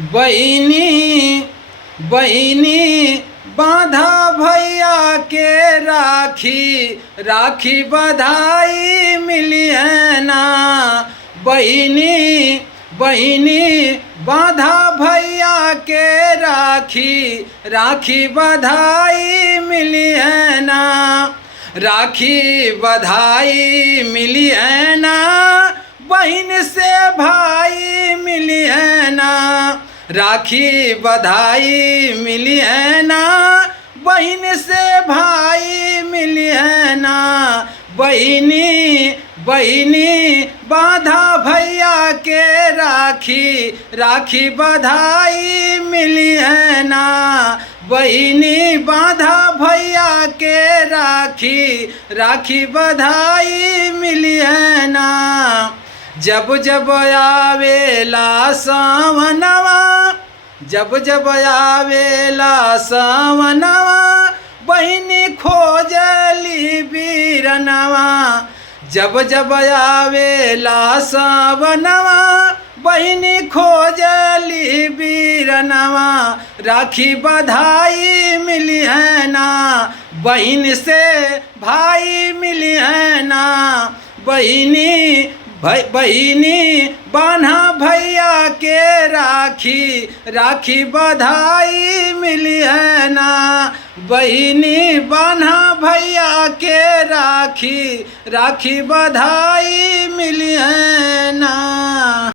बहिनी बहिनी बांधा भैया के राखी, राखी बधाई मिली है ना। बहिनी बहिनी बांधा भैया के राखी, राखी बधाई मिली है ना। राखी बधाई मिली है ना, बहन से भाई मिली है ना। राखी बधाई मिली है ना, बहन से भाई मिली है ना। बहिनी बहिनी बांधा भैया के राखी, राखी बधाई मिली है ना। बहिनी बांधा भैया के राखी, राखी बधाई मिली है ना। जब जब आवेला सावनवा, जब जब आवेला सावनवा, बहिनी खोजली बीरनवा। जब जब आवेला सावनवा, बहिनी खोजली बीरनवा। राखी बधाई मिली है ना, बहन से भाई मिली है ना। बहिनी बहिनी बांधा भैया के राखी, राखी बधाई मिली है ना। बहिनी बांधा भैया के राखी, राखी बधाई मिली है ना।